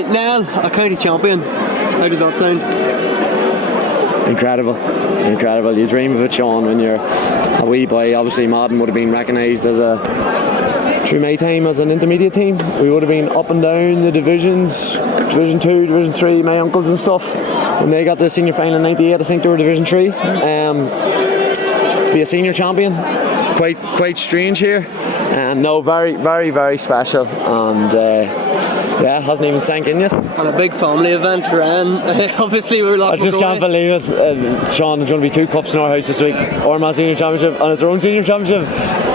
Niall, a county champion. How does that sound? Incredible. You dream of it, Sean, when you're a wee boy. Obviously, Madden would have been recognised as through my time as an intermediate team. We would have been up and down the divisions, Division 2, Division 3, my uncles and stuff. When they got the senior final in '98, I think they were Division 3. Be a senior champion, quite strange here. No, very, very, very special. And hasn't even sank in yet. And a big family event, Ryan. Obviously, we're I just can't believe it. Sean, there's going to be 2 cups in our house this week. Orma Senior Championship and its own Senior Championship.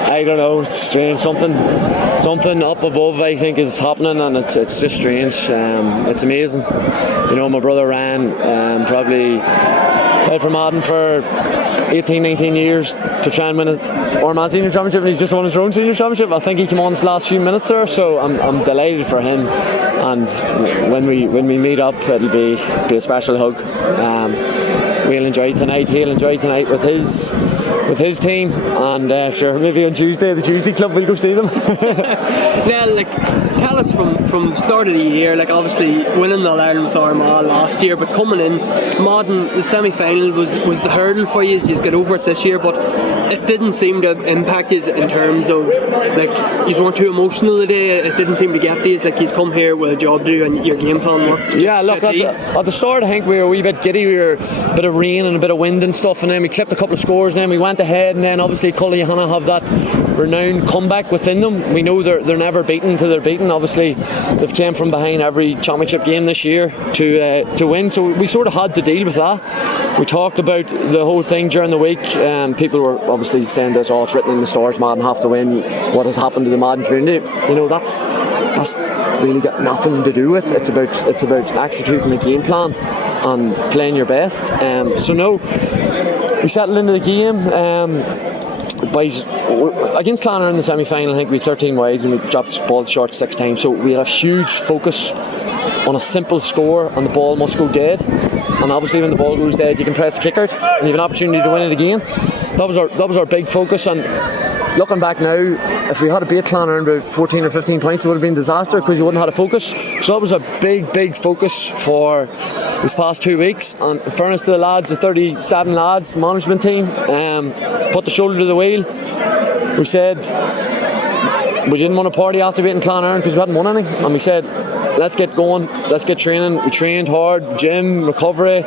I don't know, it's strange. Something up above, I think, is happening, and it's just strange. It's amazing. My brother Ryan probably played for Madden for 18, 19 years to try and win an Orma Senior Championship, and he's just won his own Senior Championship. I think he came on his last few minutes there, so I'm delighted for him. And when we meet up, it'll be a special hug. We'll enjoy tonight. He'll enjoy tonight with his team, and sure, maybe on Tuesday, the Tuesday Club, we'll go see them. Now, tell us from the start of the year, obviously winning the All-Ireland with Armagh last year, but coming in, Madden, the semi-final was the hurdle for you as you get over it this year, but it didn't seem to impact you in terms of, you weren't too emotional today. It didn't seem to get to you. He's come here with a job to do and your game plan worked. Yeah, look, at the start I think we were a wee bit giddy. We were a bit of rain and a bit of wind and stuff, and then we clipped a couple of scores, and then we went ahead, and then obviously Cully Hanna have that renowned comeback within them. We know they're never beaten till they're beaten. Obviously they've came from behind every championship game this year to win, so we sort of had to deal with that. We talked about the whole thing during the week. People were obviously saying this, it's written in the stars, Madden have to win. What has happened to the Madden community? That's really got nothing to do with it. It's about executing a game plan and playing your best. So no, we settled into the game. Against Clonard in the semi-final, I think we 13 wides and we dropped the ball short 6 times. So we had a huge focus on a simple score, and the ball must go dead. And obviously, when the ball goes dead, you can press kick out, and you have an opportunity to win it again. That was our big focus. And looking back now, if we had a beat Clonard about 14 or 15 points, it would have been a disaster because you wouldn't have had a focus. So that was a big focus for this past 2 weeks. And in fairness to the lads, the 37 lads, management team, put the shoulder to the wheel. We said we didn't want to party after beating Clonard because we hadn't won anything, and we said, let's get going, let's get training. We trained hard, gym, recovery.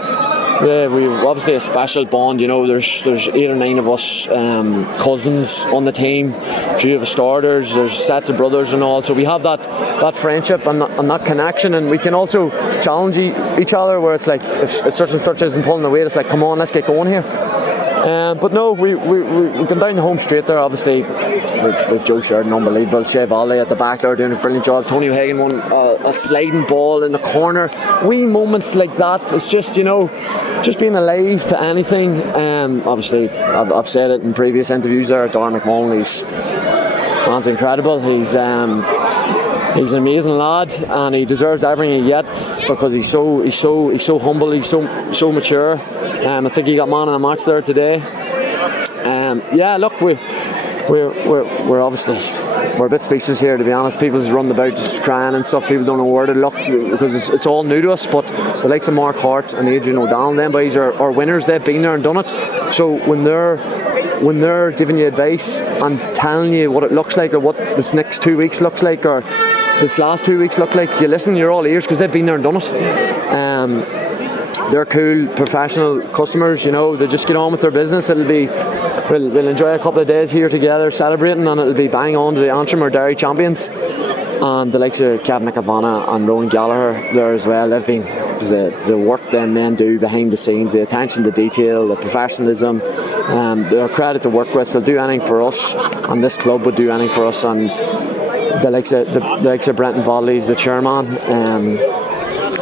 We obviously a special bond. There's 8 or 9 of us cousins on the team, a few of the starters, there's sets of brothers and all, so we have that friendship and that connection, and we can also challenge each other, where it's like, if such and such isn't pulling the weight, it's like, come on, let's get going here. But no, we come down the home straight there. Obviously with Joe Sheridan, unbelievable. Shea Volley at the back there doing a brilliant job. Tony O'Hagan won a sliding ball in the corner. Wee moments like that. It's just just being alive to anything. Obviously I've said it in previous interviews there. Darren McMullen, man's incredible. He's an amazing lad, and he deserves everything he gets because he's so humble, he's so mature. I think he got man of the match there today. Look, we're obviously we're a bit speechless here, to be honest. People just run about just crying and stuff. People don't know where to look because it's all new to us. But the likes of Mark Hart and Adrian O'Donnell, them boys are winners. They've been there and done it. So when they're giving you advice and telling you what it looks like, or what this next 2 weeks looks like, or this last 2 weeks look like, you listen, you're all ears because they've been there and done it. They're cool, professional customers, they just get on with their business. We'll enjoy a couple of days here together celebrating, and it'll be bang on to the Antrim or Derry champions. And the likes of Kevin McAvanna and Rowan Gallagher there as well. They've been the work them men do behind the scenes, the attention to detail, the professionalism. They're a credit to work with. They'll do anything for us, and this club would do anything for us. And the likes of Brenton Vodley's the chairman.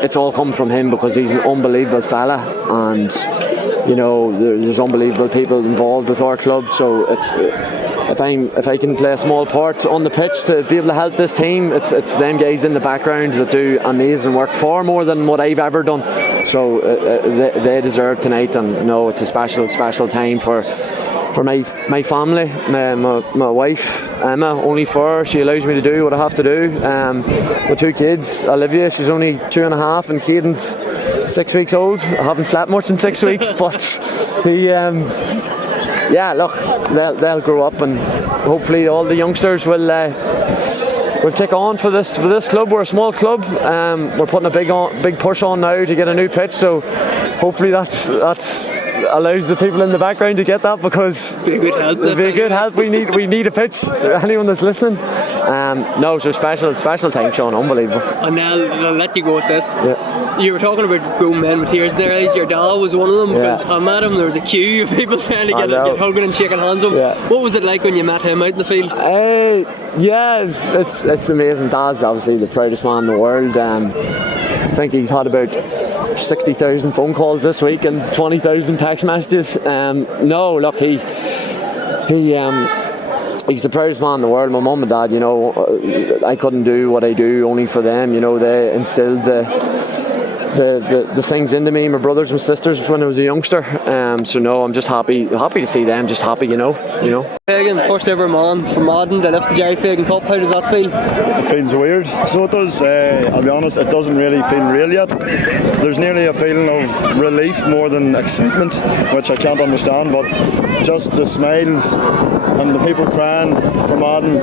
It's all come from him because he's an unbelievable fella, and there's unbelievable people involved with our club. So if I can play a small part on the pitch to be able to help this team, it's them guys in the background that do amazing work, far more than what I've ever done. So they deserve tonight, and no, it's a special time for my family, my wife Emma. Only for her, she allows me to do what I have to do. My 2 kids, Olivia, she's only 2.5, and Caden's 6 weeks old. I haven't slept much in 6 weeks, but yeah, look, they'll grow up, and hopefully all the youngsters will take on for this club. We're a small club. We're putting a big push on now to get a new pitch, so hopefully that's allows the people in the background to get that, because it'd be a good help. We need a pitch. Anyone that's listening, no, so special time, Sean, unbelievable. And I'll let you go with this. Yeah. You were talking about grown men with tears there. Your dad was one of them, because I met him. There was a queue of people trying to get hugging and shaking hands with him. Yeah. What was it like when you met him out in the field? Yeah, it's amazing. Dad's obviously the proudest man in the world. I think he's had about 60,000 phone calls this week and 20,000 text messages. No, look, he's the proudest man in the world. My mum and dad, I couldn't do what I do only for them. They instilled the things into me, my brothers and sisters, when I was a youngster. So no, I'm just happy to see them. Just happy, Fagan, first ever man from Madden to lift the Jerry Fagan Cup. How does that feel? It feels weird. So it does. I'll be honest, it doesn't really feel real yet. There's nearly a feeling of relief more than excitement, which I can't understand. But just the smiles and the people crying for Madden,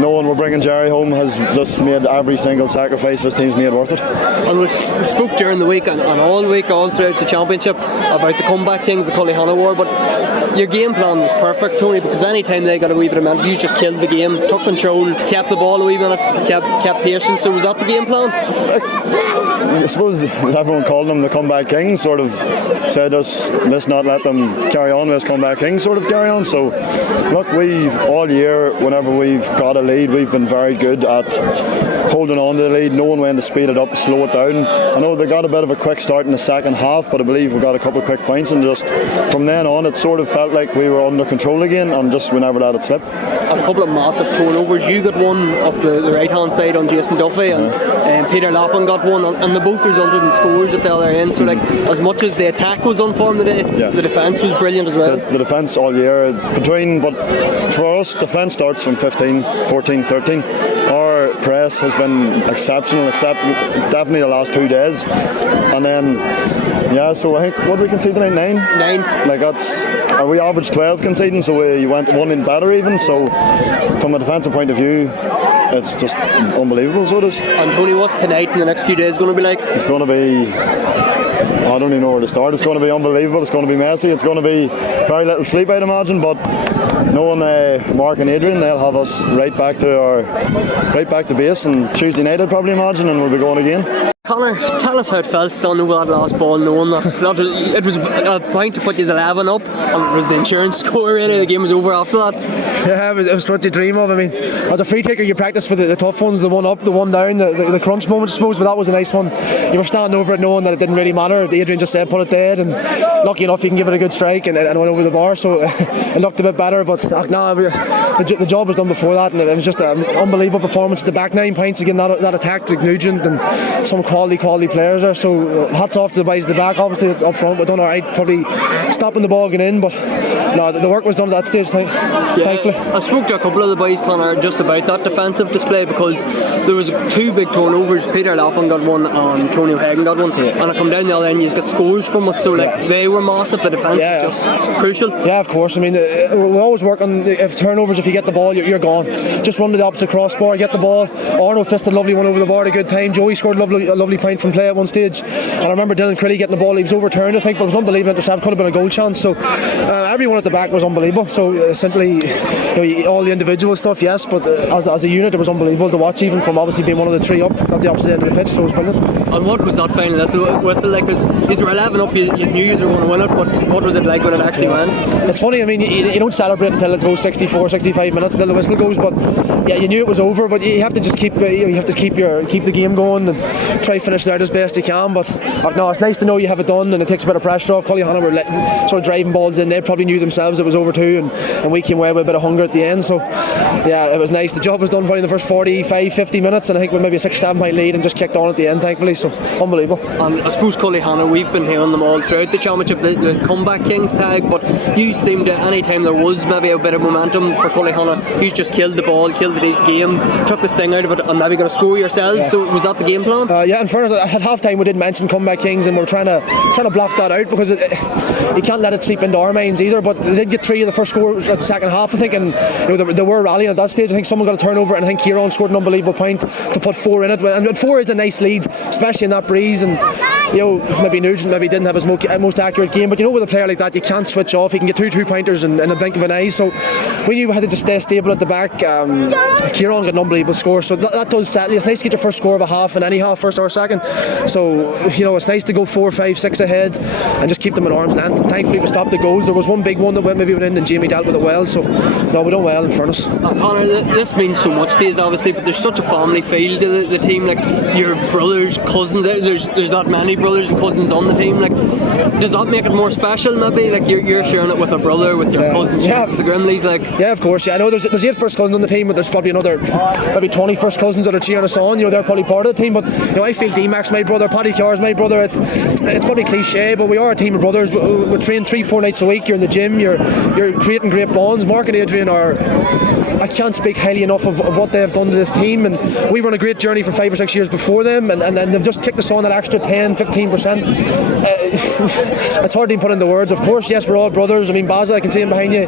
knowing we're bringing Jerry home, has just made every single sacrifice this team's made worth it. And we spoke during the week and all throughout the championship about the comeback kings, the Cullyhanna War, but your game plan was perfect, Tony, because any time they got a wee bit of momentum, you just killed the game, took control, kept the ball a wee minute, kept patient. So was that the game plan? I suppose everyone called them the comeback kings, sort of said us, let's not let them carry on, let's comeback kings sort of carry on. So look, we've all year, whenever we've got a lead, we've been very good at holding on to the lead, knowing when to speed it up, slow it down. I know they got a bit of a quick start in the second half, but I believe we got a couple of quick points, and just from then on it sort of felt like we were under control again, and just we never let it slip. And a couple of massive turnovers. You got one up the right hand side on Jason Duffy, and Peter Lappin got one, and they both resulted in scores at the other end. So as much as the attack was on form today, the defence was brilliant as well. The defence all year but for us, defence starts from 15, 14, 13. Our press has been exceptional, except definitely the last 2 days. And then, so I think, what did we concede tonight? 9? Like we averaged 12 conceding, so we went one in better even. So from a defensive point of view, it's just unbelievable, so it is. And Tony, what's tonight and the next few days going to be like? It's going to be, I don't even know where to start. It's going to be unbelievable. It's going to be messy. It's going to be very little sleep, I'd imagine, but knowing Mark and Adrian, they'll have us right back to base, and Tuesday night I'd probably imagine, and we'll be going again. Conor, tell us how it felt standing over that last ball, knowing that it was a point to put you 11 up, and it was the insurance score really. The game was over after that. Yeah, it was what you dream of. I mean, as a free taker, you practice for the tough ones, the one up, the one down, the crunch moment, I suppose. But that was a nice one. You were standing over it, knowing that it didn't really matter. Adrian just said, "Put it dead," and lucky enough, you can give it a good strike, and went over the bar. So it looked a bit better. But the job was done before that, and it was just an unbelievable performance. The back 9 points again. That attack, like Nugent and some quality players there. So hats off to the boys at the back. Obviously up front, we've done alright. Probably stopping the ball getting in, but no, the work was done at that stage. Thankfully. I spoke to a couple of the boys, Conor, just about that defensive display, because there was 2 big turnovers. Peter Lappin got one and Tony O'Hagan got one, and I come down the other end, you got scores from it. So they were massive. The defence was just crucial. Yeah, of course. I mean, we always work on if turnovers. If you get the ball, you're gone. Just run to the opposite crossbar, get the ball. Arnold fisted a lovely one over the bar at a good time. Joey scored a lovely point from play at one stage, and I remember Dylan Crilly getting the ball. He was overturned, I think, but it was an unbelievable intercept. Could have been a goal chance. So everyone at the back was unbelievable. So simply, all the individual stuff, yes, but as a unit, it was unbelievable to watch, even from obviously being one of the 3 up at the opposite end of the pitch. So it was brilliant. And what was that final whistle like? because you were 11 up, you knew you were going to win it, but what was it like when it actually went? It's funny, I mean, you don't celebrate until it goes 64, 65 minutes until the whistle goes, but yeah, you knew it was over, but you have to just keep the game going and try to finish it out as best you can. But no, it's nice to know you have it done, and it takes a bit of pressure off. Cullyhanna were sort of driving balls in. They probably knew themselves it was over too, and we came away with a bit of hunger at the end. So yeah, it was nice. The job was done probably in the first 45, 50 minutes, and I think with maybe a 6 or 7 point lead, and just kicked on at the end, thankfully. So unbelievable. And I suppose Cullyhanna, we've been hailing them all throughout the championship, the comeback kings tag, but you seemed to, any time there was maybe a bit of momentum for Cullyhanna, you just killed the ball, killed the game, took the sting out of it, and maybe got a score yourself. Yeah. So was that the game plan? Yeah, in fairness, at half time we did mention comeback kings, and we're trying to block that out, because you can't let it sleep into our minds either. But they did get 3 of the first scores at the second half, I think, and they were rallying at that stage. I think someone got a turnover, and I think Kieran scored an unbelievable point to put 4 in it, and 4 is a nice lead, especially in that breeze. And maybe Nugent maybe didn't have his most accurate game, but with a player like that, you can't switch off. He can get 2 pointers in a blink of an eye. So we knew we had to just stay stable at the back. Kieran got an unbelievable score, so that does settle. It's nice to get your first score of a half in any half, first or second. So it's nice to go 4, 5, 6 ahead and just keep them at arm's length. And thankfully we stopped the goals. There was one big one that went in, and Jamie dealt with it well. So no, we done well in fairness. Conor, this means so much to you, obviously, but there's such a family feel to the team. Like your brothers, cousins, there's that many brothers and cousins on the team. Like, does that make it more special? Maybe like you're sharing it with a brother, with your cousins, with the Grimleys. Like, yeah, of course. Yeah, I know there's 8 first cousins on the team, but there's probably another maybe 20 first cousins that are cheering us on. They're probably part of the team. But I feel D-Mac's my brother, Paddy Carr's my brother. It's probably cliche, but we are a team of brothers. We train 3-4 nights a week. You're in the gym. You're creating great bonds. Mark and Adrian are, I can't speak highly enough of what they have done to this team, and we run a great journey for 5 or 6 years before them, and they've just kicked us on that extra 10-15%. It's hard to put into words. Of course, yes, we're all brothers. I mean, Basil, I can see him behind you.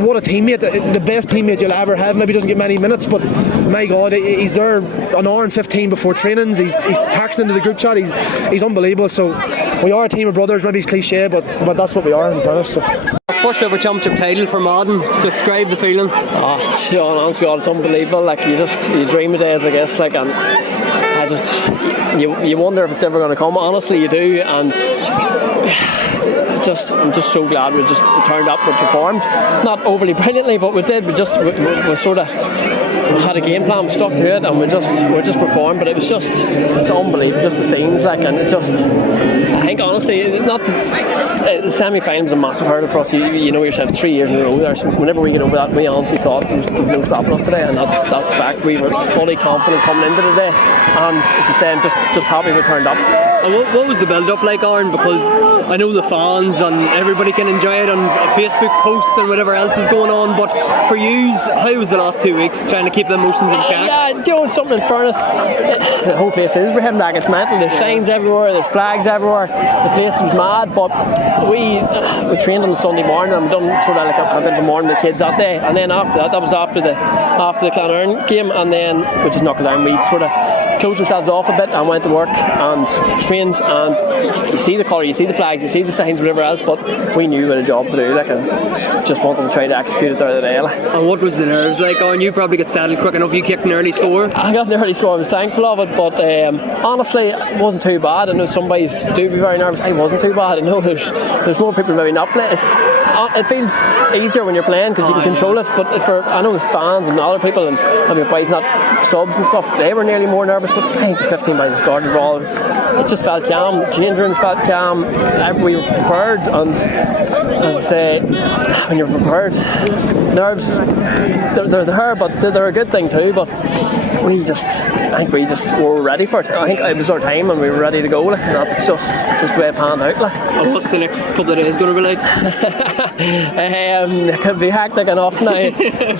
What a teammate, the best teammate you'll ever have. Maybe doesn't get many minutes, but my God, he's there an hour and 15 before trainings. He's texting into the group chat. He's unbelievable. So we are a team of brothers. Maybe it's cliche, but that's what we are in fairness. So. First ever championship title for Madden. Describe the feeling. Honestly, it's unbelievable. Like you dream of days, I guess. Like, and I just you wonder if it's ever going to come. Honestly, you do, and I'm just so glad we turned up and performed. Not overly brilliantly, but we did. We sort of had a game plan, we stuck to it, and we just performed. But it's unbelievable, just the scenes, like, and it just, I think honestly, not the semi-final was a massive hurdle for us. You know yourself, 3 years in a row there. So whenever we get over that, we honestly thought there was no stopping us today, and that's fact. We were fully confident coming into the day, and as I'm saying, just happy we turned up. And what was the build-up like, Aaron? Because I know the fans and everybody can enjoy it on Facebook posts and whatever else is going on, but for you, how was the last 2 weeks trying to keep the emotions in check? Yeah, doing something in fairness. The whole place is Ibrahim, like, it's mental. There's signs everywhere, there's flags everywhere. The place was mad, but we trained on the Sunday morning, and we done sort of like a bit of a morning with the kids that day, and then after that was after the Clonard game, and then we just knocked it down. We sort of closed ourselves off a bit and went to work and trained, and you see the colour, you see the flags, you see the signs, whatever else, but we knew we had a job to do, like, and just wanted to try to execute it there today. Like. And what was the nerves like, Aaron? You probably got settled quick enough. You kicked an early score. I got an early score. I was thankful of it, but honestly, it wasn't too bad. I know some boys do be very nervous. I wasn't too bad. I know there's more people maybe not playing. It feels easier when you're playing because you can control it. But I know fans and other people and your boys, not subs and stuff, they were nearly more nervous. But I think the 15 boys started all. It just felt calm. The change rooms felt calm. We were prepared, and as I say, when you're prepared, nerves they're there, but they're a good thing too. But I think we were ready for it. I think it was our time and we were ready to go. Like, and that's just the way it panned out. Like. And what's the next couple of days going to be like? It could be hectic enough now,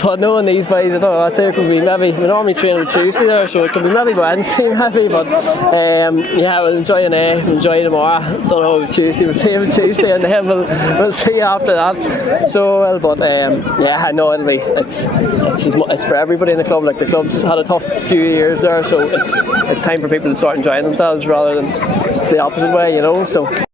but knowing these boys, I don't know. I'd say it could be maybe. We normally train on Tuesday there, so it could be maybe Wednesday, maybe. But yeah, we'll enjoy enjoy tomorrow. Don't know Tuesday. We'll see on Tuesday, and then we'll see after that. So, but yeah, I know it'll be. It's for everybody in the club. Like, the club's had a tough few years there, so it's time for people to start enjoying themselves rather than the opposite way, So.